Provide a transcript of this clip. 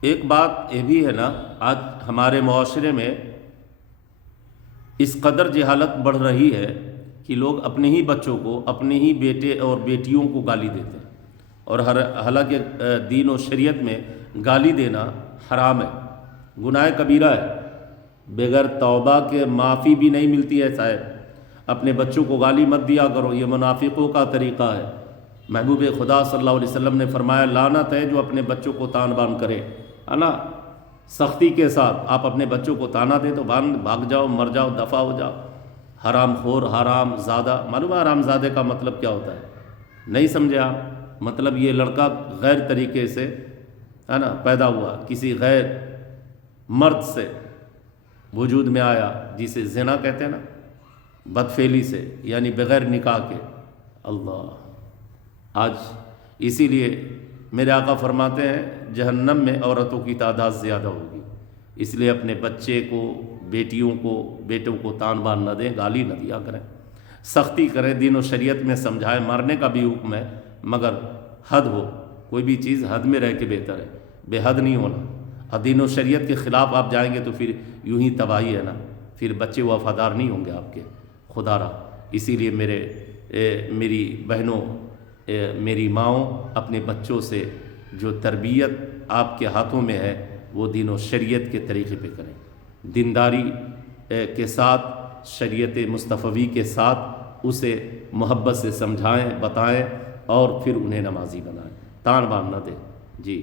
ایک بات یہ بھی ہے نا، آج ہمارے معاشرے میں اس قدر جہالت بڑھ رہی ہے کہ لوگ اپنے ہی بچوں کو، اپنے ہی بیٹے اور بیٹیوں کو گالی دیتے ہیں، اور حالانکہ دین و شریعت میں گالی دینا حرام ہے، گناہ کبیرہ ہے، بغیر توبہ کے معافی بھی نہیں ملتی ہے صاحب۔ اپنے بچوں کو گالی مت دیا کرو، یہ منافقوں کا طریقہ ہے۔ محبوب خدا صلی اللہ علیہ وسلم نے فرمایا لعنت ہے جو اپنے بچوں کو تان بان کرے، ہے نا، سختی کے ساتھ۔ آپ اپنے بچوں کو تانا دیں تو بھاگ جاؤ، مر جاؤ، دفع ہو جاؤ۔ حرام خور، حرام زادہ، معلوم ہے حرام زادے کا مطلب کیا ہوتا ہے؟ نہیں سمجھے آپ؟ مطلب یہ لڑکا غیر طریقے سے، ہے نا، پیدا ہوا، کسی غیر مرد سے وجود میں آیا، جسے زنا کہتے ہیں نا، بدفعلی سے، یعنی بغیر نکاح کے۔ اللہ، آج اسی لیے میرے آقا فرماتے ہیں جہنم میں عورتوں کی تعداد زیادہ ہوگی، اس لیے اپنے بچے کو، بیٹیوں کو، بیٹوں کو تان بان نہ دیں، گالی نہ دیا کریں، سختی کریں، دین و شریعت میں سمجھائیں، مارنے کا بھی حکم ہے مگر حد ہو، کوئی بھی چیز حد میں رہ کے بہتر ہے، بے حد نہیں ہونا۔ اور دین و شریعت کے خلاف آپ جائیں گے تو پھر یوں ہی تباہی ہے نا، پھر بچے وفادار نہیں ہوں گے آپ کے، خدا را۔ اسی لیے میری بہنوں، میری ماؤں، اپنے بچوں سے جو تربیت آپ کے ہاتھوں میں ہے وہ دین و شریعت کے طریقے پہ کریں، دینداری کے ساتھ، شریعت مصطفی کے ساتھ اسے محبت سے سمجھائیں، بتائیں، اور پھر انہیں نمازی بنائیں، تان بان نہ دیں۔ جی۔